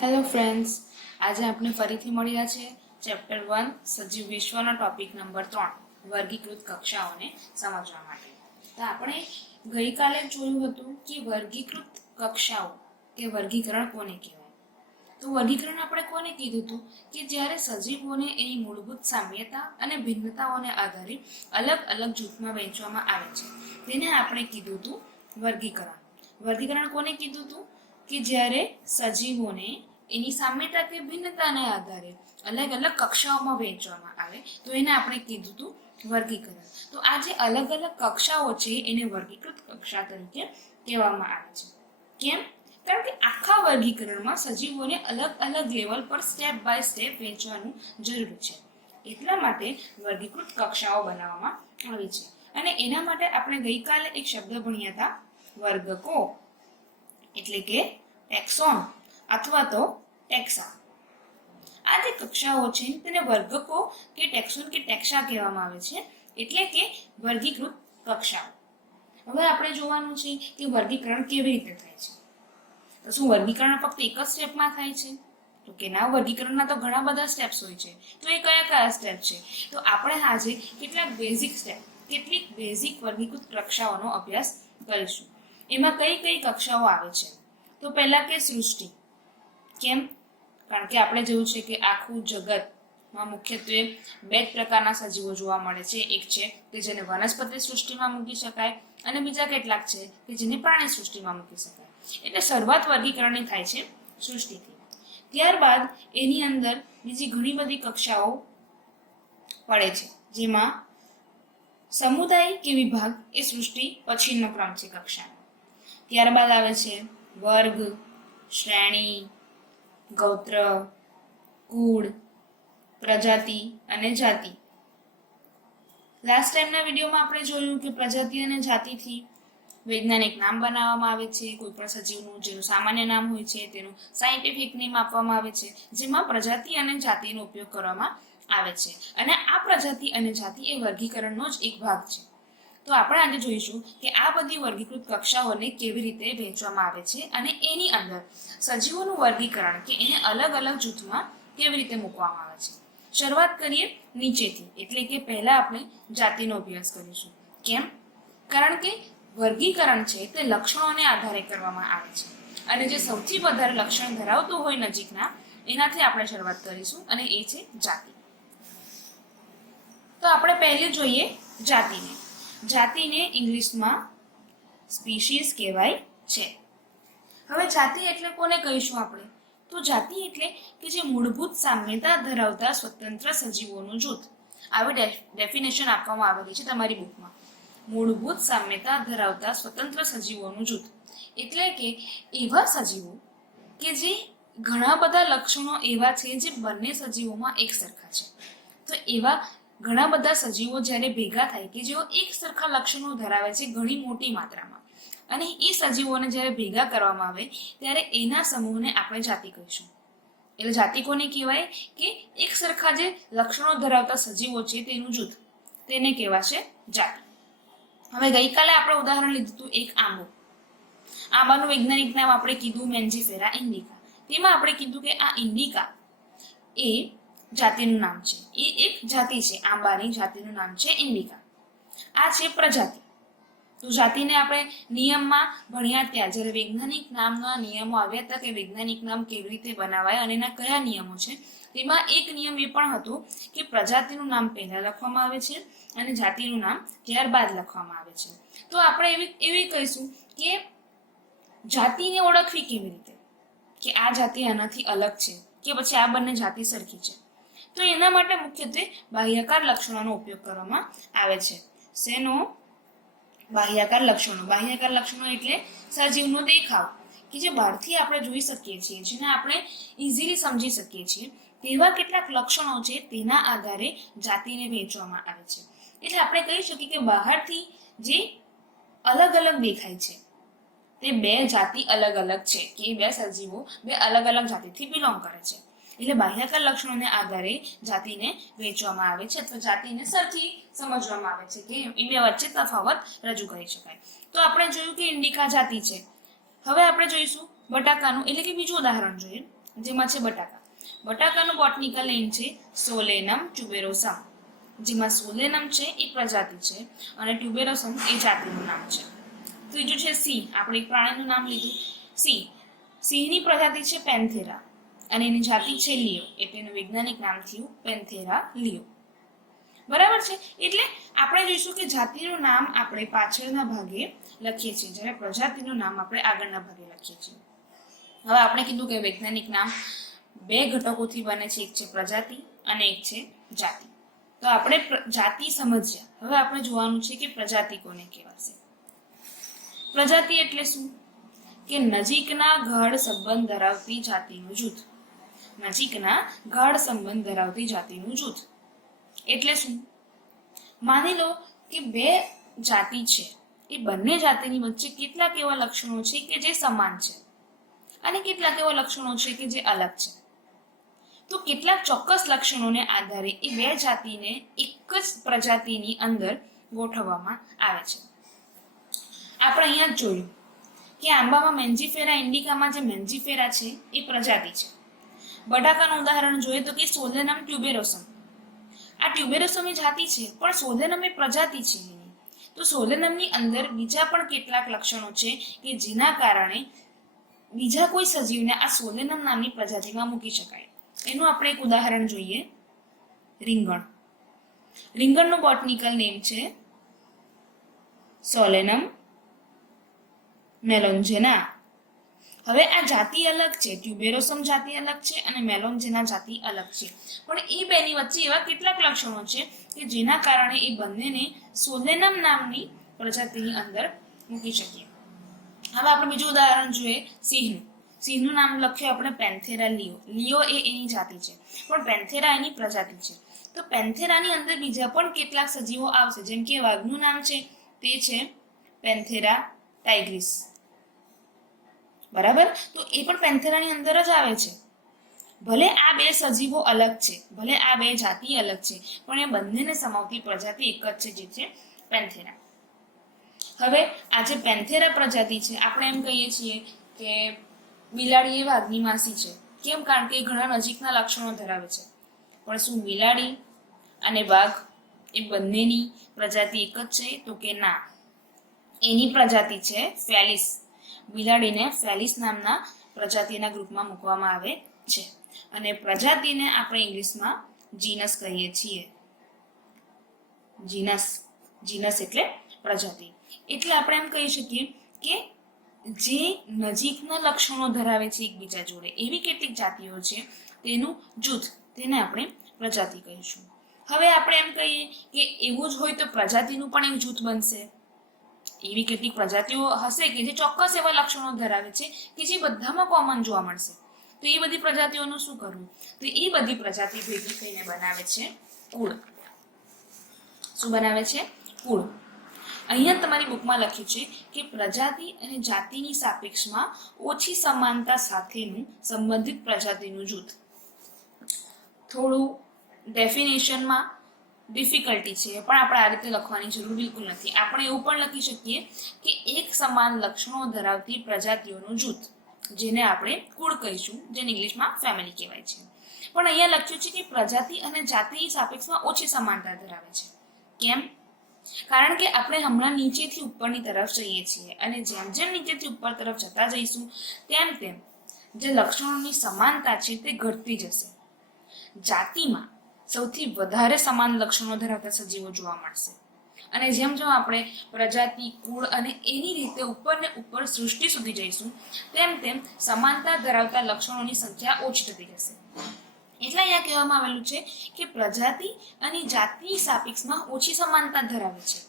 Hello friends, આજે આપણે ફરીથી મળ્યા છે ચેપ્ટર 1 સજીવ વિશ્વનો ટોપિક નંબર 3 વર્ગીકૃત કક્ષાઓને સમજવા માટે. તો આપણે ગઈકાલે જોયું હતું કે વર્ગીકૃત કક્ષાઓ કે વર્ગીકરણ કોને કહેવાય. તો વર્ગીકરણ આપણે કોને કીધું હતું કે જ્યારે સજીવોને એની મૂળભૂત સામ્યતા અને ભિન્નતાઓને આધારે અલગ અલગ જૂથમાં વહેંચવામાં આવે છે તેને આપણે કીધું હતું વર્ગીકરણ. વર્ગીકરણ કોને કીધું હતું કે જ્યારે સજીવોને એની સામ્યતા કે ભિન્નતાને આધારે અલગ અલગ કક્ષાઓમાં વહેંચવામાં આવે તો એને આપણે કીધું હતું વર્ગીકરણ. તો આ જે અલગ અલગ કક્ષાઓ છે એને વર્ગીકૃત કક્ષા તરીકે કહેવામાં આવે છે. કેમ? કારણ કે આખા વર્ગીકરણમાં સજીવોને અલગ અલગ લેવલ પર સ્ટેપ બાય સ્ટેપ વહેંચવાનું જરૂરી છે. એટલા માટે વર્ગીકૃત કક્ષાઓ બનાવવામાં આવી છે. અને એના માટે આપણે ગઈકાલે એક શબ્દ ભણ્યા હતા, વર્ગકો, એટલે કે ટેક્સોન અથવા તો ટેક્સા. આ જે કક્ષાઓ છે તેને વર્ગકો કે ટેક્સોન કે ટેક્સા કહેવામાં આવે છે, એટલે કે વર્ગીકૃત કક્ષાઓ. હવે આપણે જોવાનું છે કે વર્ગીકરણ કેવી રીતે થાય છે. તો શું વર્ગીકરણ ફક્ત એક જ સ્ટેપમાં થાય છે? તો કે ના, વર્ગીકરણના તો ઘણા બધા સ્ટેપ્સ હોય છે. તો એ કયા કયા સ્ટેપ છે? તો આપણે આજે કેટલીક બેઝિક વર્ગીકૃત કક્ષાઓનો અભ્યાસ કરીશું. એમાં કઈ કઈ કક્ષાઓ આવે છે? તો પહેલા કે સૃષ્ટિ. કેમ? કારણ કે આપણે જોયું છે કે આખું જગતમાં મુખ્યત્વે બે જ પ્રકારના સજીવો જોવા મળે છે. એક છે કે જેને વનસ્પતિ સૃષ્ટિમાં મૂકી શકાય અને બીજા કેટલાક છે કે જેને પ્રાણી સૃષ્ટિમાં મૂકી શકાય. એટલે શરૂઆત વર્ગીકરણની થાય છે સૃષ્ટિથી. ત્યારબાદ એની અંદર બીજી ઘણી બધી કક્ષાઓ પડે છે, જેમાં સમુદાય કે વિભાગ એ સૃષ્ટિ પછીનો ક્રમ છે કક્ષાનો. ત્યારબાદ આવે છે વર્ગ, શ્રેણી, ગોત્ર, કુળ, પ્રજાતિ અને જાતિ. લાસ્ટ ટાઈમના વિડીયોમાં આપણે જોયું કે પ્રજાતિ અને જાતિથી વૈજ્ઞાનિક નામ બનાવવામાં આવે છે. કોઈ પણ સજીવનું જેનું સામાન્ય નામ હોય છે તેનું સાયન્ટિફિક નેમ આપવામાં આવે છે, જેમાં પ્રજાતિ અને જાતિનો ઉપયોગ કરવામાં આવે છે. અને આ પ્રજાતિ અને જાતિ એ વર્ગીકરણનો જ એક ભાગ છે. તો આપણે આજે જોઈશું કે આ બધી વર્ગીકૃત કક્ષાઓને કેવી રીતે વહેંચવામાં આવે છે અને એની અંદર સજીવોનું વર્ગીકરણ કે એને અલગ અલગ જૂથમાં કેવી રીતે મૂકવામાં આવે છે. શરૂઆત કરીએ નીચેથી, એટલે કે પહેલા આપણે જાતિનો અભ્યાસ કરીશું. કેમ? કારણ કે વર્ગીકરણ છે તે લક્ષણોને આધારે કરવામાં આવે છે અને જે સૌથી વધારે લક્ષણ ધરાવતું હોય નજીકના એનાથી આપણે શરૂઆત કરીશું અને એ છે જાતિ. તો આપણે પહેલે જોઈએ જાતિને. જાતિને ઇંગ્લિશમાં સ્પીશીઝ કહેવાય છે. હવે જાતિ એટલે કોને કહીશું આપણે? તો જાતિ એટલે કે જે મૂળભૂત સામ્યતા ધરાવતા સ્વતંત્ર સજીવોનું જૂથ. આવી ડેફિનેશન આપવામાં આવેલી છે તમારી બુકમાં. મૂળભૂત સામ્યતા ધરાવતા સ્વતંત્ર સજીવોનું જૂથ એટલે કે એવા સજીવો કે જે ઘણા બધા લક્ષણો એવા છે જે બંને સજીવોમાં એક સરખા છે. તો એવા ઘણા બધા સજીવો જ્યારે ભેગા થાય કે જેઓ એક સરખા લક્ષણો ધરાવે છે ઘણી મોટી માત્રામાં, અને એ સજીવોને જ્યારે ભેગા કરવામાં આવે ત્યારે એના સમૂહને આપણે જાતિ કહીશું. એટલે જાતિ કોને કહેવાય? કે એક સરખા જે લક્ષણો ધરાવતા સજીવો છે તેનું જૂથ, તેને કહેવાશે જાતિ. હવે ગઈકાલે આપણે ઉદાહરણ લીધું હતું એક આંબો. આંબાનું વૈજ્ઞાનિક નામ આપણે કીધું મેન્જીફેરા ઇન્ડિકા. તેમાં આપણે કીધું કે આ ઇન્ડિકા એ જાતિનું નામ છે. એ એક જાતિ છે. આંબાની જાતિનું નામ છે ઇન્ડિકા. આ છે પ્રજાતિ. તો જાતિને આપણે નિયમમાં ભણ્યા ત્યાં જ્યારે વૈજ્ઞાનિક નામના નિયમો આવ્યા હતા કે વૈજ્ઞાનિક નામ કેવી રીતે બનાવાય અને એના કયા નિયમો છે, તેમાં એક નિયમ એ પણ હતો કે પ્રજાતિનું નામ પહેલા લખવામાં આવે છે અને જાતિનું નામ ત્યારબાદ લખવામાં આવે છે. તો આપણે એવી કહીશું કે જાતિને ઓળખવી કેવી રીતે, કે આ જાતિ આનાથી અલગ છે કે પછી આ બંને જાતિ સરખી છે. તો એના માટે મુખ્યત્વે બાહ્યકાર લક્ષણોનો ઉપયોગ કરવામાં આવે છે. શેનો? બાહ્યકાર લક્ષણો. બાહ્યકાર લક્ષણો એટલે સજીવનો દેખાવ કે જે બહારથી આપણે જોઈ શકીએ છીએ, જેને આપણે ઇઝીલી સમજી શકીએ છીએ, તેવા કેટલાક લક્ષણો છે તેના આધારે જાતિને વહેંચવામાં આવે છે. એટલે આપણે કહી શકીએ કે બહારથી જે અલગ અલગ દેખાય છે તે બે જાતિ અલગ અલગ છે, કે બે સજીવો બે અલગ અલગ જાતિથી બિલોંગ કરે છે. એટલે બાહ્યકાર લક્ષણોને આધારે જાતિને વહેંચવામાં આવે છે અથવા જાતિને સરખી સમજવામાં આવે છે કે એ બે વચ્ચે તફાવત રજૂ કરી શકાય. તો આપણે જોયું કે ઇન્ડિકા જાતિ છે. હવે આપણે જોઈશું બટાકાનું, એટલે કે બીજું ઉદાહરણ જોઈએ જેમાં છે બટાકા. બટાકાનું બોટનિકલ નેમ છે સોલેનમ ટ્યુબેરોસમ, જેમાં સોલેનમ છે એ પ્રજાતિ છે અને ટ્યુબેરોસમ એ જાતિનું નામ છે. ત્રીજું છે સિંહ. આપણે એક પ્રાણીનું નામ લીધું સિંહ. સિંહની પ્રજાતિ છે પેન્થેરા અને એની જાતિ છે લિયો, એટલે એનું વૈજ્ઞાનિક નામ થયું પેન્થેરા લિયો. બરાબર છે. એટલે આપણે જોઈશું કે જાતિનું નામ આપણે પાછળના ભાગે લખીએ છીએ, જ્યારે પ્રજાતિનું નામ આપણે આગળના ભાગે લખીએ છીએ. હવે આપણે કીધું કે વૈજ્ઞાનિક નામ બે ઘટકોથી બને છે, એક છે પ્રજાતિ અને એક છે જાતિ. તો આપણે જાતિ સમજ્યા. હવે આપણે જોવાનું છે કે પ્રજાતિ કોને કહેવાશે. પ્રજાતિ એટલે શું? કે નજીકના ગાઢ સંબંધ ધરાવતી જાતિનું જૂથ. નજીકના ગાઢ સંબંધ ધરાવતી જાતિનું જૂથ એટલે શું? માની લો કે બે જાતિ છે, એ બંને જાતિની વચ્ચે કેટલાક એવા લક્ષણો છે કે જે સમાન છે અને કેટલાક એવા લક્ષણો છે કે જે અલગ છે. તો કેટલાક ચોક્કસ લક્ષણોને આધારે એ બે જાતિને એક જ પ્રજાતિની અંદર ગોઠવવામાં આવે છે. આપણે અહીંયા જ જોયું કે આંબામાં મેન્જીફેરા ઇન્ડિકામાં જે મેન્જીફેરા છે એ પ્રજાતિ છે. બટાકાનું ઉદાહરણ જોઈએ તો કે સોલેનમ ટ્યુબેરોસમ. આ ટ્યુબેરોસમ એ જાતિ છે, પણ સોલેનમ એ પ્રજાતિ છે. તો સોલેનમની અંદર બીજા પણ કેટલાક લક્ષણો છે કે જેના કારણે બીજા કોઈ સજીવને આ સોલેનમ નામની પ્રજાતિમાં મૂકી શકાય. એનું આપણે એક ઉદાહરણ જોઈએ. રીંગણ. રીંગણનું બોટનિકલ નેમ છે સોલેનમ મેલોન્જેના. હવે આ જાતિ અલગ છે, ટ્યુબેરોસમ જાતિ અલગ છે અને મેલોન્જેના જાતિ અલગ છે, પણ એ બેની વચ્ચે એવા કેટલાક લક્ષણો છે કે જેના કારણે એ બંનેને સોલેનમ નામની પ્રજાતિની અંદર મૂકી શકીએ. હવે આપણે બીજું ઉદાહરણ જોઈએ સિંહનું. સિંહનું નામ લખ્યું આપણે પેન્થેરા લિયો. લિયો એ એની જાતિ છે, પણ પેન્થેરા એની પ્રજાતિ છે. તો પેન્થેરાની અંદર બીજા પણ કેટલાક સજીવો આવશે, જેમ કે વાઘનું નામ છે તે છે પેન્થેરા ટાઇગ્રીસ. બરાબર? તો એ પણ પેન્થેરાની અંદર જ આવે છે. ભલે આ બે સજીવો અલગ છે, ભલે આ બે જાતિ અલગ છે, પણ એ બંનેને સમાવતી પ્રજાતિ એક જ છે, જે છે પેન્થેરા. હવે આ જે પેન્થેરા પ્રજાતિ છે, આપણે એમ કહીએ છીએ કે બિલાડી એ વાઘની માસી છે. કેમ? કારણ કે એ ઘણા નજીકના લક્ષણો ધરાવે છે. પણ શું બિલાડી અને વાઘ એ બંનેની પ્રજાતિ એક જ છે? તો કે ના. એની પ્રજાતિ છે ફેલિસ. બિલાડીને ફેલિસ નામના પ્રજાતિના ગ્રુપમાં મૂકવામાં આવે છે અને પ્રજાતિને આપણે ઇંગ્લિશમાં જીનસ કહીએ છીએ. જીનસ એટલે પ્રજાતિ. એટલે આપણે એમ કહી શકીએ કે જે નજીકના લક્ષણો ધરાવે છે એકબીજા જોડે, એવી કેટલીક જાતિઓ છે તેનું જૂથ, તેને આપણે પ્રજાતિ કહીશું. હવે આપણે એમ કહીએ કે એવું જ હોય તો પ્રજાતિનું પણ એક જૂથ બનશે. એવી કેટલીક પ્રજાતિઓ હશે કે જે ચોક્કસ એવા લક્ષણો ધરાવે છે કે જે બધામાં કોમન જોવા મળશે. તો એ બધી પ્રજાતિઓનું શું કરવું? તો એ બધી પ્રજાતિ ભેગી થઈને બનાવે છે કુળ. શું બનાવે છે? કુળ. અહીંયા તમારી બુકમાં લખ્યું છે કે પ્રજાતિ અને જાતિની સાપેક્ષમાં ઓછી સમાનતા સાથેનું સંબંધિત પ્રજાતિનું જૂથ. થોડું ડેફિનેશનમાં ડિફિકલ્ટી છે, પણ આપણે આ રીતે લખવાની જરૂર બિલકુલ નથી. આપણે એવું પણ લખી શકીએ કે એક સમાન લક્ષણો ધરાવતી પ્રજાતિઓનું જૂથ, જેને આપણે કુળ કહીશું, જેને ઇંગ્લિશમાં ફેમિલી કહેવાય છે. પણ અહીંયા લખ્યું છે કે પ્રજાતિ અને જાતિની સાપેક્ષમાં ઓછી સમાનતા ધરાવે છે. કેમ? કારણ કે આપણે હમણાં નીચેથી ઉપરની તરફ જઈએ છીએ અને જેમ જેમ નીચેથી ઉપર તરફ જતા જઈશું તેમ તેમ જે લક્ષણોની સમાનતા છે તે ઘટતી જશે. જાતિમાં સૌથી વધારે સમાન લક્ષણો ધરાવતા સજીવો જોવા મળશે અને જેમ જેમ આપણે પ્રજાતિ, કુળ અને એની રીતે ઉપર ને ઉપર સૃષ્ટિ સુધી જઈશું તેમ તેમ સમાનતા ધરાવતા લક્ષણોની સંખ્યા ઓછી થતી જશે. એટલે અહીંયા કહેવામાં આવેલું છે કે પ્રજાતિ અને જાતિની સાપેક્ષમાં ઓછી સમાનતા ધરાવે છે,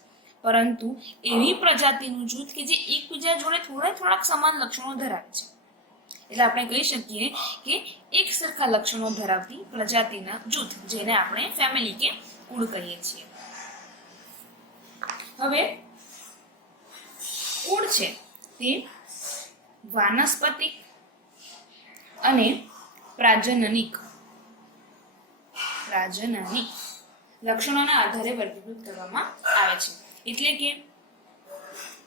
પરંતુ એવી પ્રજાતિનું જૂથ કે જે એકબીજા જોડે થોડાક સમાન લક્ષણો ધરાવે છે. એટલે આપણે કહી શકીએ કે એક સરખા લક્ષણો ધરાવતી પ્રજાતિના જૂથ, જેને આપણે ફેમિલી કે કુળ કહીએ છીએ. હવે કુળ છે તે વાનસ્પતિક અને પ્રજનનિક લક્ષણોના આધારે વર્ગીકૃત કરવામાં આવે છે. એટલે કે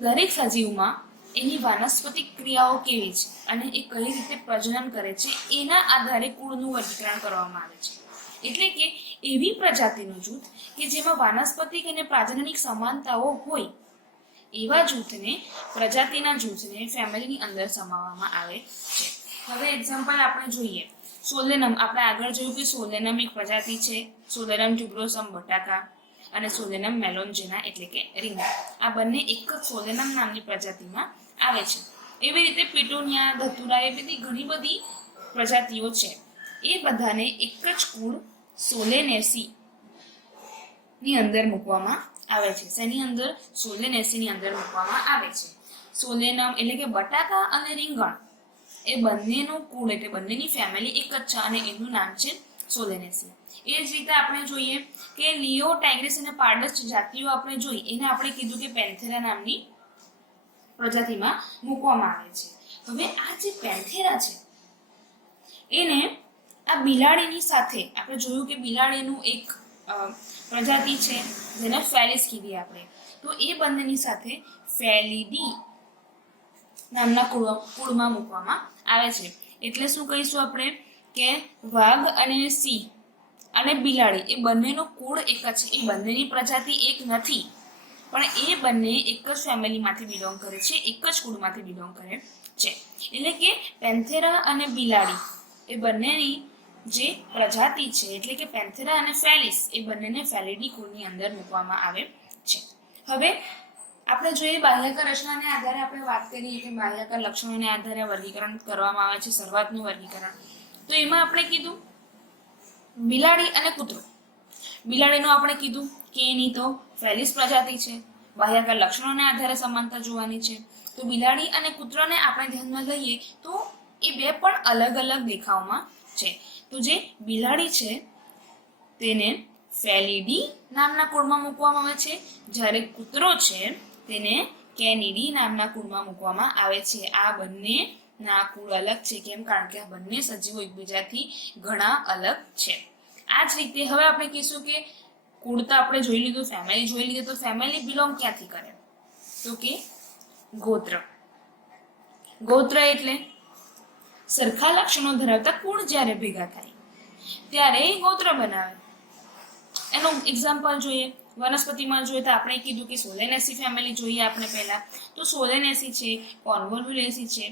દરેક સજીવમાં એની વાનસ્પતિક ક્રિયાઓ કેવી છે અને એ કઈ રીતે પ્રજનન કરે છે એના આધારે કુળનું વર્ગીકરણ કરવામાં આવે છે. એટલે કે એવી પ્રજાતિનું જૂથ કે જેમાં વાનસ્પતિક અને પ્રાજનનિક સમાનતાઓ હોય એવા જૂથને પ્રજાતિના જૂથને ફેમિલીની અંદર સમાવવામાં આવે છે. હવે એક્ઝામ્પલ આપણે જોઈએ. સોલેનમ, આપણે આગળ જોયું કે સોલેનમ એક પ્રજાતિ છે. સોલેનમ ટ્યુબ્રોસમ બટાકા અને સોલેનમ મેલોન્જેના એટલે કે રીંગણ, આ બંને એક જ સોલેનમ નામની પ્રજાતિમાં આવે છે. એવી રીતે પિટોનિયા, ધતુરા, એ બધી ઘણી બધી પ્રજાતિઓ છે. એ બધાને એક જ કુળ સોલેનેસી ની અંદર મૂકવામાં આવે છે. શેની અંદર? સોલેનેસી ની અંદર મૂકવામાં આવે છે. સોલેનમ એટલે કે બટાકા અને રીંગણ એ બંનેનું કુળ એટલે બંનેની ફેમિલી એક જ છે અને એનું નામ છે સોલેનેસી. એ જ રીતે આપણે જોઈએ કે લિયો, ટાઇગ્રીસ અને પારડસ જાતિઓ આપણે જોઈ, એને આપણે કીધું કે પેન્થેરા નામની પ્રજાતિમાં મૂકવામાં આવે છે. હવે આ જે પેન્થેરા છે એને આ બિલાડીની સાથે આપણે જોયું કે બિલાડીનું એક પ્રજાતિ છે જેને ફેલિસ કીધી આપણે, તો એ બંનેની સાથે ફેલિડી નામના કુળમાં મૂકવામાં આવે છે. એટલે શું કહીશું આપણે કે વાઘ અને સિંહ અને બિલાડી એ બંનેનો કુળ એક જ છે. એ બંનેની પ્રજાતિ એક નથી, પણ એ બંને એક જ ફેમિલીમાંથી બિલોંગ કરે છે, એક જ કુળમાંથી બિલોંગ કરે છે. એટલે કે પેન્થેરા અને બિલાડી એ બંનેની જે પ્રજાતિ છે એટલે કે પેન્થેરા અને ફેલિસ એ બંનેને ફેલિડી કુળની અંદર મૂકવામાં આવે છે. હવે આપણે જોઈએ બાહ્યકાર રચનાને આધારે આપણે વાત કરીએ કે બાહ્યકાર લક્ષણોને આધારે વર્ગીકરણ કરવામાં આવે છે, શરૂઆતનું વર્ગીકરણ. તો એમાં આપણે કીધું બિલાડી અને કૂતરો. બિલાડીનું આપણે કીધું કે એની તો ફેલિસ પ્રજાતિ છે, બાહ્યકાર લક્ષણોને આધારે સમાનતા જોવાની છે. તો બિલાડી અને કૂતરાને આપણે ધ્યાનમાં લઈએ તો એ બે પણ અલગ અલગ દેખાવમાં છે. તો જે બિલાડી છે તેને ફેલિડી નામના કુળમાં મૂકવામાં આવે છે, જ્યારે કૂતરો છે તેને કેનિડી નામના કુળમાં મૂકવામાં આવે છે. આ બંને ના કુળ અલગ છે. કેમ? કારણ કે આ બંને સજીવો એકબીજાથી ઘણા અલગ છે. આ જ રીતે હવે આપણે કહીશું કે કુળ તો આપણે જોઈ લીધું, ફેમિલી જોઈ લીધું, તો ફેમિલી બિલોંગ ક્યાંથી કરે? તો કે ગોત્ર. ગોત્ર એટલે સરખા લક્ષણો ધરાવતા કુળ જ્યારે ભેગા થાય ત્યારે એ ગોત્ર બનાવે. એનું એક્ઝામ્પલ જોઈએ. વનસ્પતિમાં જોઈએ તો આપણે કીધું કે સોલેનેસી ફેમિલી જોઈએ આપણે પહેલા. તો સોલેનેસી છે, કોન્વોલ્યુલેસી છે,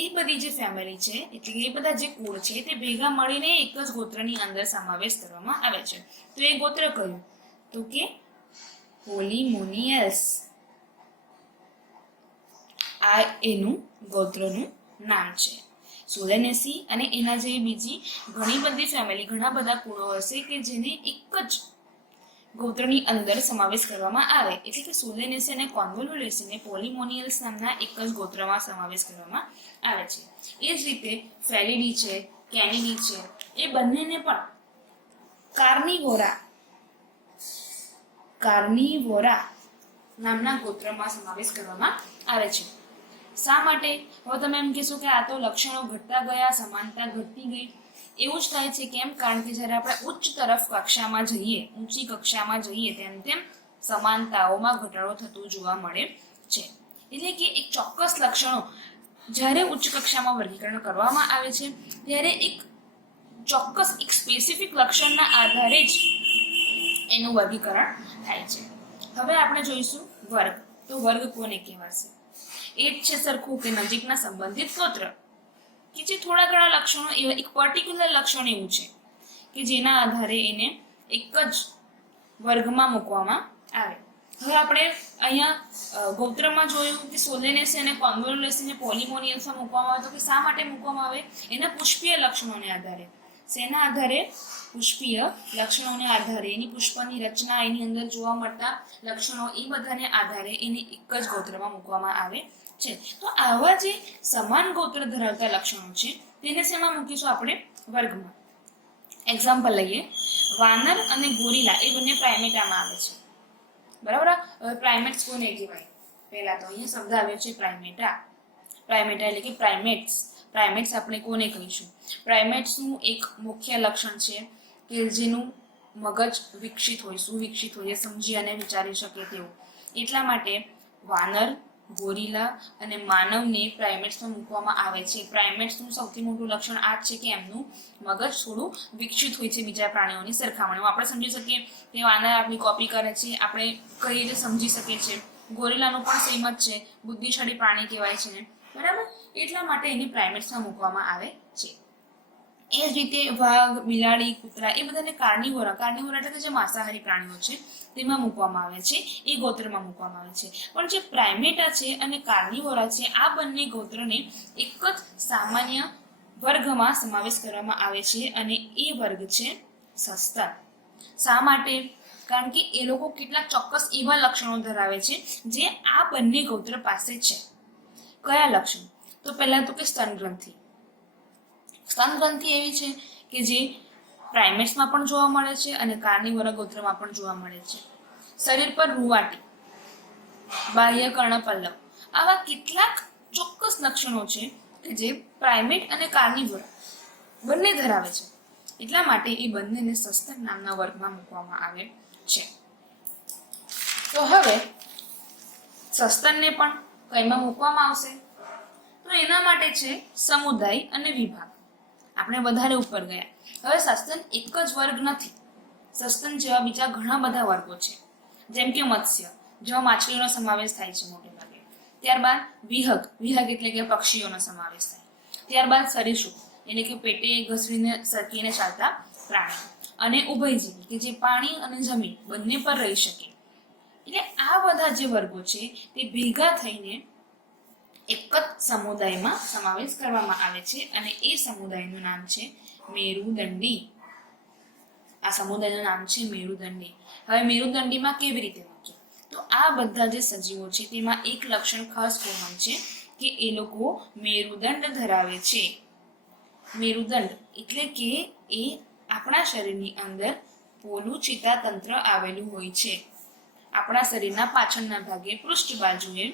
એ બધી જે ફેમિલી છે એટલે એ બધા જે કુળ છે તે ભેગા મળીને એક જ ગોત્રની અંદર સમાવેશ કરવામાં આવે છે. તો એ ગોત્ર કયું? તો કે પોલીમોનિયસ. આ એનું ગોત્રનું નામ છે. સોલેનેસી અને એના જેવી બીજી ઘણી બધી ફેમિલી, ઘણા બધા કુળો હશે કે જેને એક જ ગોત્રની અંદર સમાવેશ કરવામાં આવે. એટલે કે સોલેનેસી અને કોન્વોલ્યુલેસી અને પોલીમોનિયલ્સ નામના એક જ ગોત્રમાં સમાવેશ કરવામાં આવે છે. એ જ રીતે ફેલિડી છે, કેનિડી છે, એ બંનેને પણ કાર્નિવોરા નામના ગોત્રમાં સમાવેશ કરવામાં આવે છે. શા માટે? હવે તમે એમ કહેશો કે આ તો લક્ષણો ઘટતા ગયા, સમાનતા ઘટતી ગઈ. એવું જ થાય છે. કેમ? કારણ કે જ્યારે આપણે ઉચ્ચ તરફ કક્ષામાં જઈએ, ઊંચી કક્ષામાં જઈએ તેમ તેમ સમાનતાઓમાં ઘટાડો થતો જોવા મળે છે. એટલે કે એક ચોક્કસ લક્ષણો જ્યારે ઉચ્ચ કક્ષામાં વર્ગીકરણ કરવામાં આવે છે ત્યારે એક ચોક્કસ એક સ્પેસિફિક લક્ષણના આધારે જ એનું વર્ગીકરણ થાય છે. હવે આપણે જોઈશું વર્ગ. તો વર્ગ કોને કહેવાશે? એ જ છે સરખું કે નજીકના સંબંધિત ગોત્ર કે જે થોડા ઘણા લક્ષણો એવા એક પર્ટિક્યુલર લક્ષણ એવું છે કે જેના આધારે એને એક જ વર્ગમાં મૂકવામાં આવે. હવે આપણે અહીંયા ગોત્રમાં જોયું કે સોલેનેસી અને કોન્વોલ્યુલેસી અને પોલીમોનિયલ્સમાં મૂકવામાં આવે. તો કે શા માટે મૂકવામાં આવે? એના પુષ્પીય લક્ષણોને આધારે. શેના આધારે? પુષ્પીય લક્ષણોને આધારે. એની પુષ્પની રચના, એની અંદર જોવા મળતા લક્ષણો, એ બધાને આધારે એને એક જ ગોત્રમાં મૂકવામાં આવે છે. તો આવા જે સમાન ગોત્ર ધરાવતા લક્ષણો છે તેને શેમાં મૂકીશું આપણે? વર્ગમાં. એક્ઝામ્પલ લઈએ. વાનર અને ગોરીલા એ બંને પ્રાઇમેટામાં આવે છે. બરાબર? હવે પ્રાઇમેટ્સ કોને કહેવાય? પહેલા તો અહીંયા શબ્દ આવ્યો છે પ્રાઇમેટા. પ્રાઇમેટા એટલે કે પ્રાઇમેટ્સ. પ્રાઇમેટ્સ આપણે કોને કહીશું? પ્રાઇમેટ્સનું એક મુખ્ય લક્ષણ છે કે જેનું મગજ વિકસિત હોય, સુવિકસિત હોય, સમજી અને વિચારી શકે તેવું. એટલા માટે વાનર ગોરીલા અને માનવને પ્રાઇમેટ્સમાં મૂકવામાં આવે છે. પ્રાઇમેટ્સનું સૌથી મોટું લક્ષણ આ જ છે કે એમનું મગજ થોડું વિકસિત હોય છે બીજા પ્રાણીઓની સરખામણીમાં. આપણે સમજી શકીએ કે વાનર આપણી કોપી કરે છે, આપણે કઈ રીતે સમજી શકીએ છીએ. ગોરીલાનું પણ સેમ જ છે, બુદ્ધિશાળી પ્રાણી કહેવાય છે ને, બરાબર. એટલા માટે એને પ્રાઇમેટ્સમાં મૂકવામાં આવે છે. એ જ રીતે વાઘ, બિલાડી, કૂતરા એ બધાને કાર્નિવોરા એટલે કે જે માંસાહારી પ્રાણીઓ છે તેમાં મૂકવામાં આવે છે, એ ગોત્રમાં મૂકવામાં આવે છે. પણ જે પ્રાઇમેટા છે અને કાર્નિવોરા છે આ બંને ગોત્રને એક જ સામાન્ય વર્ગમાં સમાવેશ કરવામાં આવે છે અને એ વર્ગ છે સસ્તન. શા માટે? કારણ કે એ લોકો કેટલાક ચોક્કસ એવા લક્ષણો ધરાવે છે જે આ બંને ગોત્ર પાસે છે. કયા લક્ષણ? તો પહેલા તો કે સ્તનગ્રંથિ. સ્તનગ્રંથિ એવી છે કે જે પ્રાઇમેટ્સમાં પણ જોવા મળે છે અને કાર્નિવોરા ગોત્રમાં પણ જોવા મળે છે. શરીર પર રૂંવાટી, બાહ્ય કર્ણપલ્લવ, આવા કેટલાક ચોક્કસ લક્ષણો છે કે જે પ્રાઇમેટ અને કાર્નિવોરા બંને ધરાવે છે. એટલા માટે એ બંનેને સસ્તન નામના વર્ગમાં મૂકવામાં આવે છે. તો હવે સસ્તનને પણ કઈમાં મૂકવામાં આવશે? તો એના માટે છે સમુદાય અને વિભાગ. આપણે વધારે ઉપર ગયા. હવે સસ્તન એક જ વર્ગ નથી. સસ્તન જેવા બીજા ઘણા બધા વર્ગો છે, જેમ કે મત્સ્ય, જેમાં માછલીઓનો સમાવેશ થાય છે મોટે ભાગે. ત્યારબાદ વિહગ એટલે કે પક્ષીઓનો સમાવેશ થાય. ત્યારબાદ સરીસૃપ એટલે કે પેટે ઘસડીને સરકીને ચાલતા પ્રાણીઓ. અને ઉભયજીવી કે જે પાણી અને જમીન બંને પર રહી શકે. એટલે આ બધા જે વર્ગો છે તે ભેગા થઈને એક જ સમુદાયમાં સમાવેશ કરવામાં આવે છે અને એ સમુદાયનું નામ છે મેરુદંડી. આ સમુદાયનું નામ છે મેરુદંડી. હવે મેરુદંડીમાં કેવી રીતે મૂકીએ? તો આ બધા જે સજીવો છે તેમાં એક લક્ષણ ખાસ કોમન છે કે એ લોકો મેરુદંડ ધરાવે છે. મેરુદંડ એટલે કે એ આપણા શરીરની અંદર પોલું ચેતાતંત્ર આવેલું હોય છે. આપણા શરીરના પાછળના ભાગે પૃષ્ઠ બાજુએ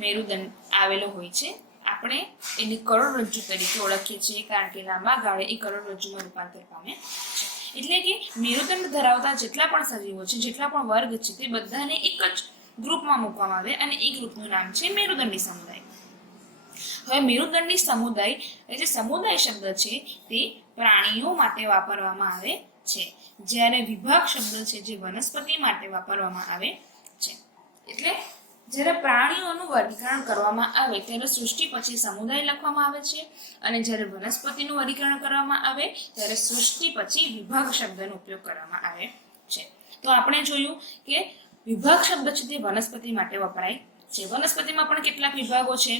મેરુદંડ આવેલો હોય છે. આપણે એને કરોડરજ્જુ તરીકે ઓળખીએ છીએ કારણ કે લાંબા ગાળે એ કરોડરજ્જુમાં રૂપાંતર પામે છે. એટલે કે મેરુદંડ ધરાવતા જેટલા પણ સજીવો છે, જેટલા પણ વર્ગ છે, તે બધાને એક જ ગ્રુપમાં મૂકવામાં આવે અને એ ગ્રુપનું નામ છે મેરુદંડી સમુદાય. હવે મેરુદંડી સમુદાય એટલે સમુદાય શબ્દ છે તે પ્રાણીઓ માટે વાપરવામાં આવે છે, જ્યારે વિભાગ શબ્દ છે જે વનસ્પતિ માટે વાપરવામાં આવે છે. એટલે જ્યારે પ્રાણીઓનું વર્ગીકરણ કરવામાં આવે ત્યારે સૃષ્ટિ પછી સમુદાય લખવામાં આવે છે અને જ્યારે વનસ્પતિનું વર્ગીકરણ કરવામાં આવે ત્યારે સૃષ્ટિ પછી વિભાગ શબ્દનો ઉપયોગ કરવામાં આવે છે. તો આપણે જોયું કે વિભાગ શબ્દ છે તે વનસ્પતિ માટે વપરાય છે. વનસ્પતિમાં પણ કેટલાક વિભાગો છે.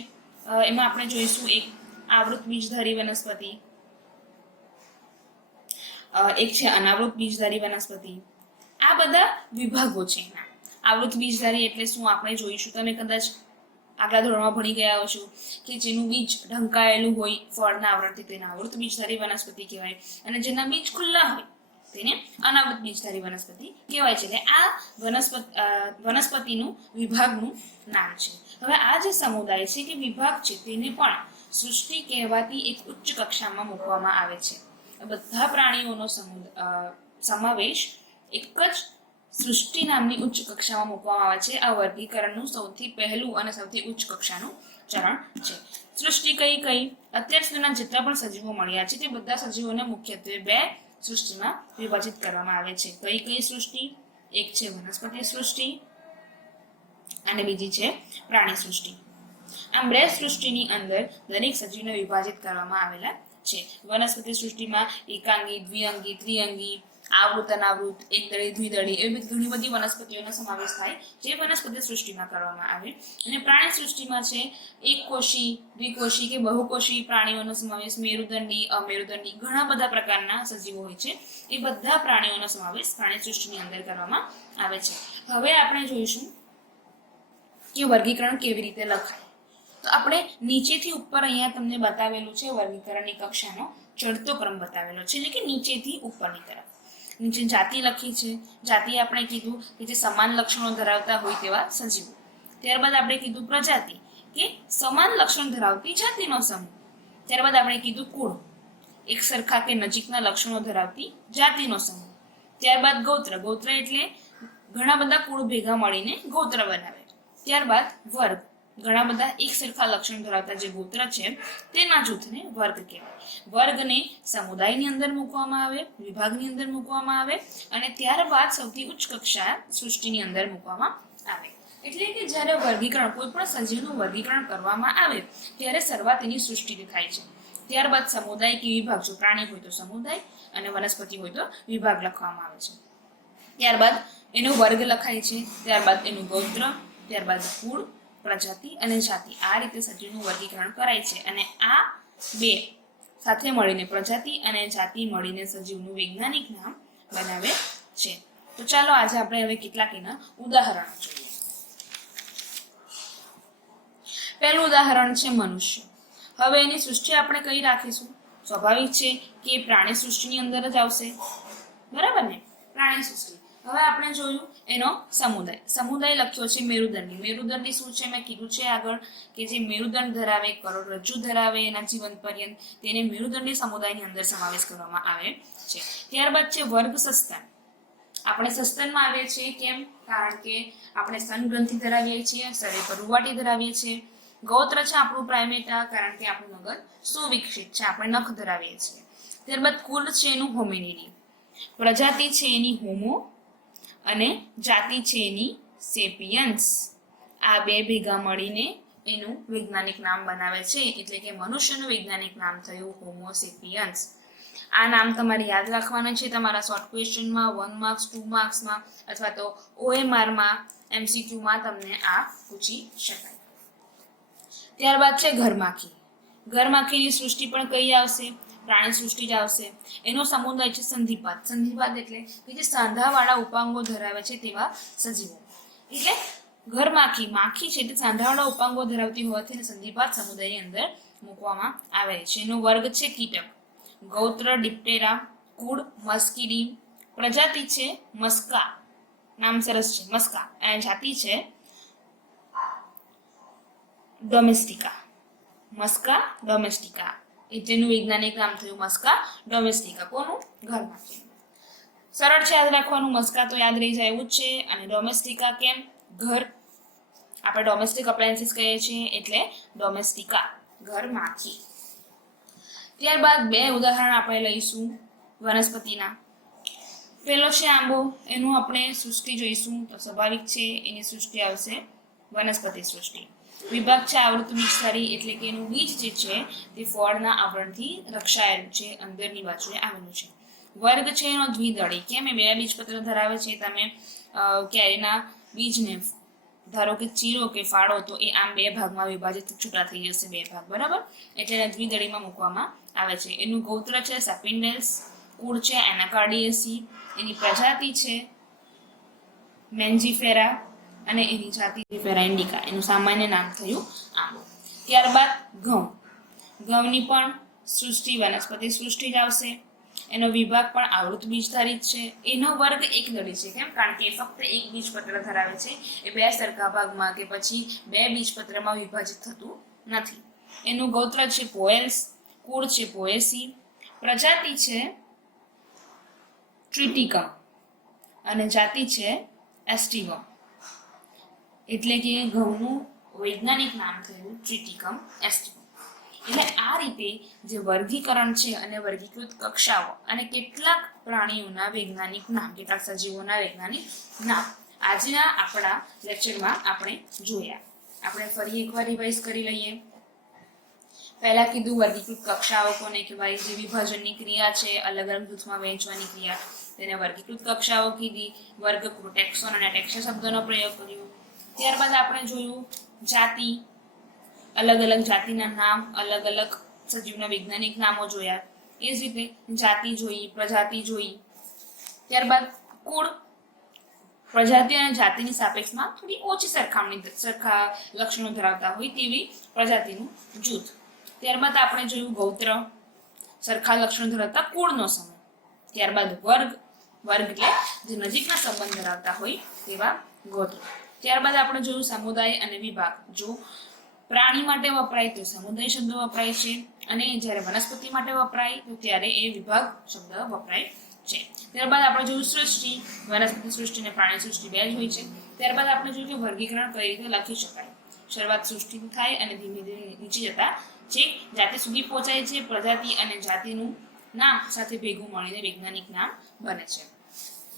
એમાં આપણે જોઈશું એક આવૃત બીજધારી વનસ્પતિ, એક છે અનાવૃત બીજધારી વનસ્પતિ. આ બધા વિભાગો છે. આવૃત બીજધારી એટલે શું આપણે જોઈશું. તમે કદાચ આગલા ધોરણમાં ભણી ગયા છો કે જેનું બીજ ઢંકાયેલું હોય ફળના આવરણથી તેને આવૃત બીજધારી વનસ્પતિ કહેવાય અને જેના બીજ ખુલ્લા હોય તેને અનાવૃત બીજધારી વનસ્પતિ કહેવાય છે. એટલે આ વનસ્પતિનું વિભાગનું નામ છે. હવે આ જે સમુદાય છે કે વિભાગ છે તેને પણ સૃષ્ટિ કહેવાતી એક ઉચ્ચ કક્ષામાં મૂકવામાં આવે છે. બધા પ્રાણીઓનો સમાવેશ એક જ સૃષ્ટિ નામની ઉચ્ચ કક્ષામાં મૂકવામાં આવે છે. આ વર્ગીકરણનું સૌથી પહેલું અને સૌથી ઉચ્ચ કક્ષાનું ચરણ છે. સૃષ્ટિ કઈ અત્યાર સુધીના જેટલા પણ સજીવો મળ્યા છે તે બધા સજીવોને મુખ્યત્વે બે સૃષ્ટિમાં વિભાજિત કરવામાં આવે છે. કઈ સૃષ્ટિ? એક છે વનસ્પતિ સૃષ્ટિ અને બીજી છે પ્રાણી સૃષ્ટિ. આમ બે સૃષ્ટિની અંદર દરેક સજીવને વિભાજિત કરવામાં આવેલા છે. વનસ્પતિ સૃષ્ટિમાં એકાંગી, દ્વિઅંગી, ત્રિઅંગી, આવૃત, અનાવૃત, એકદળી, દ્વિદળી એવી ઘણી બધી વનસ્પતિઓનો સમાવેશ થાય જે વનસ્પતિ સૃષ્ટિમાં કરવામાં આવે. અને પ્રાણી સૃષ્ટિમાં છે એકકોષી, દ્વિકોષી કે બહુકોષી પ્રાણીઓનો સમાવેશ. મેરુદંડી, અમેરુદંડી ઘણા બધા પ્રકારના સજીવો હોય છે. એ બધા પ્રાણીઓનો સમાવેશ પ્રાણી સૃષ્ટિની અંદર કરવામાં આવે છે. હવે આપણે જોઈશું કે વર્ગીકરણ કેવી રીતે લખાય. તો આપણે નીચેથી ઉપર અહીંયા તમને બતાવેલું છે વર્ગીકરણની કક્ષાનો ચડતો ક્રમ બતાવેલો છે, એટલે કે નીચેથી ઉપરની તરફ. નીચે જાતિ લખી છે. જાતિ આપણે કીધું કે જે સમાન લક્ષણો ધરાવતા હોય તેવા સજીવો. ત્યારબાદ આપણે કીધું પ્રજાતિ કે સમાન લક્ષણ ધરાવતી જાતિનો સમૂહ. ત્યારબાદ આપણે કીધું કુળ, એક સરખા કે નજીકના લક્ષણો ધરાવતી જાતિનો સમૂહ. ત્યારબાદ ગોત્ર એટલે ઘણા બધા કુળ ભેગા મળીને ગોત્ર બનાવે. ત્યારબાદ વર્ગ ઘણા બધા એક સરખા લક્ષણ ધરાવતા જે ગોત્ર છે તેના જૂથને વર્ગ કહેવાય. વર્ગને સમુદાયની અંદર મૂકવામાં આવે, વિભાગની અંદર મૂકવામાં આવે અને ત્યારબાદ સૌથી ઉચ્ચ કક્ષા સૃષ્ટિની અંદર મૂકવામાં આવે. એટલે કે જ્યારે વર્ગીકરણ, કોઈ પણ સજીવનું વર્ગીકરણ કરવામાં આવે ત્યારે શરૂઆત એની સૃષ્ટિથી થાય છે. ત્યારબાદ સમુદાય કે વિભાગ, જો પ્રાણી હોય તો સમુદાય અને વનસ્પતિ હોય તો વિભાગ લખવામાં આવે છે. ત્યારબાદ એનો વર્ગ લખાય છે, ત્યારબાદ એનું ગોત્ર, ત્યારબાદ કુળ, પ્રજાતિ અને જાતિ. આ રીતે સજીવનું વર્ગીકરણ કરાય છે અને આ બે સાથે મળીને, પ્રજાતિ અને જાતિ મળીને સજીવનું વૈજ્ઞાનિક નામ બનાવે છે. તો ચાલો આજે આપણે હવે કેટલાક એના ઉદાહરણો જોઈએ. પહેલું ઉદાહરણ છે મનુષ્ય. હવે એની સૃષ્ટિ આપણે કઈ રાખીશું? સ્વાભાવિક છે કે પ્રાણી સૃષ્ટિની અંદર જ આવશે, બરાબર ને? પ્રાણી સૃષ્ટિ. હવે આપણે જોયું એનો સમુદાય. સમુદાય લખ્યો છે મેરુદંડી. મેરુદંડી શું છે? મેં કીધું છે આગળ કે જે મેરુદંડ ધરાવે, કરોડરજ્જુ ધરાવે એના જીવન પર્યંત, તેને મેરુદંડી સમુદાયની અંદર સમાવેશ કરવામાં આવે છે. ત્યારબાદ છે વર્ગ સસ્તન. આપણે સસ્તનમાં આવીએ છીએ કેમ? કારણ કે આપણે સ્તનગ્રંથિ ધરાવીએ છીએ, શરીર પર રૂવાટી ધરાવીએ છીએ. ગોત્ર છે આપણું પ્રાઇમેટા, કારણ કે આપણું મગજ સુવિકસિત છે, આપણે નખ ધરાવીએ છીએ. ત્યારબાદ કુલ છે એનું હોમિનિડી, પ્રજાતિ છે એની હોમો અને જાતિ છે એની સેપિયન્સ. આ બે ભેગા મળીને એનું વૈજ્ઞાનિક નામ બનાવે છે, એટલે કે મનુષ્યનું વૈજ્ઞાનિક નામ થયું હોમો સેપિયન્સ. આ નામ તમારે યાદ રાખવાના છે તમારા શોર્ટ ક્વેશ્ચનમાં, 1 માર્ક્સ, 2 માર્ક્સમાં અથવા તો OMRમાં, MCQમાં તમને આ પૂછી શકાય. ત્યારબાદ છે ઘરમાખી. ઘરમાખીની સૃષ્ટિ પણ કઈ આવશે? પ્રાણી સૃષ્ટિ જ આવશે. એનો સમુદાય છે સંધિપાદ. સંધિપાદ એટલે કે જે સાંધાવાળા ઉપાંગો ધરાવે છે તેવા સજીવો. એટલે ઘરમાખી, માખી છે તે સાંધાવાળા ઉપાંગો ધરાવતી હોવાથી સંધિપાદ સમુદાયની અંદર મૂકવામાં આવે છે. એનો વર્ગ છે કીટક, ગોત્ર ડિપ્ટેરા, કુળ મસ્કીડી, પ્રજાતિ છે મસ્કા, નામ સરસ છે મસ્કા, અને જાતિ છે ડોમેસ્ટિકા. મસ્કા ડોમેસ્ટિકા એ તેનું વૈજ્ઞાનિક નામ થયું મસ્કા ડોમેસ્ટિકા. કોનું? ઘરમાખી. સરળ છે યાદ રાખવાનું. મસ્કા તો યાદ રહી જાય એવું જ છે. અને ડોમેસ્ટિકા કેમ? ઘર, આપણે ડોમેસ્ટિક અપ્લાયન્સીસ કહીએ છીએ એટલે ડોમેસ્ટિકા, ઘરમાખી. ત્યારબાદ બે ઉદાહરણ આપણે લઈશું વનસ્પતિના. પહેલો છે આંબો. એનું આપણે સૃષ્ટિ જોઈશું તો સ્વાભાવિક છે એની સૃષ્ટિ આવશે વનસ્પતિ સૃષ્ટિ. વિભાગ છે આવૃત બીજધારી, એટલે કે એનું બીજ જે છે તે ફળના આવરણથી રક્ષાયેલું છે, અંદરની બાજુએ આવેલું છે. વર્ગ છે એનો દ્વિદળી. કેમ? એ બે બીજપત્ર ધરાવે છે. તમે કેરીના બીજને ધારો કે ચીરો કે ફાળો તો એ આમ બે ભાગમાં વિભાજિત છૂટા થઈ જશે, બે ભાગ, બરાબર? એટલે એને દ્વિદળીમાં મૂકવામાં આવે છે. એનું ગોત્ર છે સેપિન્ડેલ્સ, કુળ છે એનાકાર્ડિયેસી, એની પ્રજાતિ છે મેન્જીફેરા અને એની જાતિ ફેરા ઇન્ડિકા. એનું સામાન્ય નામ થયું આંબો. ત્યારબાદ ઘઉં. ઘઉંની પણ સૃષ્ટિ વનસ્પતિ સૃષ્ટિ જ આવશે. એનો વિભાગ પણ આવૃત બીજધારી છે. એનો વર્ગ એકદળી છે. કેમ? કારણ કે ફક્ત એક બીજપત્ર ધરાવે છે. એ બે સરખા ભાગમાં કે પછી બે બીજપત્રમાં વિભાજિત થતું નથી. એનું ગોત્ર છે પોએલ્સ, કુળ છે પોએસી, પ્રજાતિ છે ટ્રિટિકમ અને જાતિ છે એસ્ટિવમ. એટલે કે ઘઉંનું વૈજ્ઞાનિક નામ થયું ટ્રિટિકમ એસ્ટિવમ. એટલે આ રીતે જે વર્ગીકરણ છે અને વર્ગીકૃત કક્ષાઓ અને કેટલાક પ્રાણીઓના વૈજ્ઞાનિક નામ, કેટલાક સજીવોના વૈજ્ઞાનિક નામ આજના આપણા લેક્ચરમાં આપણે જોયા. આપણે ફરી એકવાર રિવાઇઝ કરી લઈએ. પહેલા કીધું વર્ગીકૃત કક્ષાઓ કોને કહેવાય? જે વિભાજનની ક્રિયા છે, અલગ અલગ જૂથમાં વહેંચવાની ક્રિયા, તેને વર્ગીકૃત કક્ષાઓ કીધી. વર્ગકૃત, ટેક્સોન અને ટેક્સા શબ્દનો પ્રયોગ કર્યો. ત્યારબાદ આપણે જોયું જાતિ, અલગ અલગ જાતિના નામ, અલગ અલગ સજીવના વૈજ્ઞાનિક નામો જોયા. એ જ રીતે જાતિ જોઈ, પ્રજાતિ જોઈ. ત્યારબાદ કુળ, પ્રજાતિ અને જાતિની સાપેક્ષમાં થોડી ઓછી સરખા લક્ષણો ધરાવતા હોય તેવી પ્રજાતિનું જૂથ. ત્યારબાદ આપણે જોયું ગોત્ર, સરખા લક્ષણો ધરાવતા કુળનો સમૂહ. ત્યારબાદ વર્ગ, વર્ગ એટલે જે નજીકના સંબંધ ધરાવતા હોય તેવા ગોત્ર. ત્યારબાદ આપણે જોયું સમુદાય અને વિભાગ. જો પ્રાણી માટે વપરાય તો સમુદાય શબ્દ વપરાય છે અને જ્યારે વનસ્પતિ માટે વપરાય તો ત્યારે એ વિભાગ શબ્દ વપરાય છે. ત્યારબાદ આપણે જોયું સૃષ્ટિ. વનસ્પતિ સૃષ્ટિ અને પ્રાણી સૃષ્ટિ બે જ હોય છે. ત્યારબાદ આપણે જોયું કે વર્ગીકરણ કઈ રીતે લખી શકાય. શરૂઆત સૃષ્ટિથી થાય અને ધીમે ધીમે નીચે જતા છેક જાતિ સુધી પહોંચાય છે. પ્રજાતિ અને જાતિનું નામ સાથે ભેગું મળીને વૈજ્ઞાનિક નામ બને છે.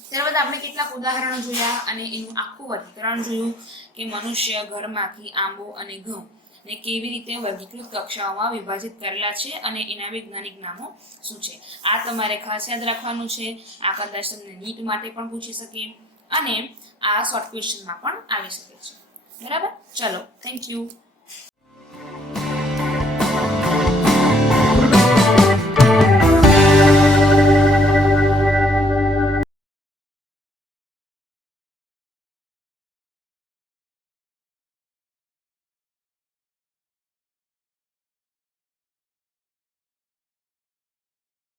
ત્યારબાદ આપણે કેટલાક ઉદાહરણો જોયા અને એનું આખું વર્ગીકરણ જોયું કે મનુષ્ય, ઘરમાખી, આંબો અને ઘઉં ને કેવી રીતે વર્ગીકૃત કક્ષાઓમાં વિભાજિત કરેલા છે અને એના વૈજ્ઞાનિક નામો શું છે. આ તમારે ખાસ યાદ રાખવાનું છે. આ કદાચ તમને નીટ માટે પણ પૂછી શકે અને આ શોર્ટ ક્વેશ્ચનમાં પણ આવી શકે છે. બરાબર, ચલો, થેન્ક યુ.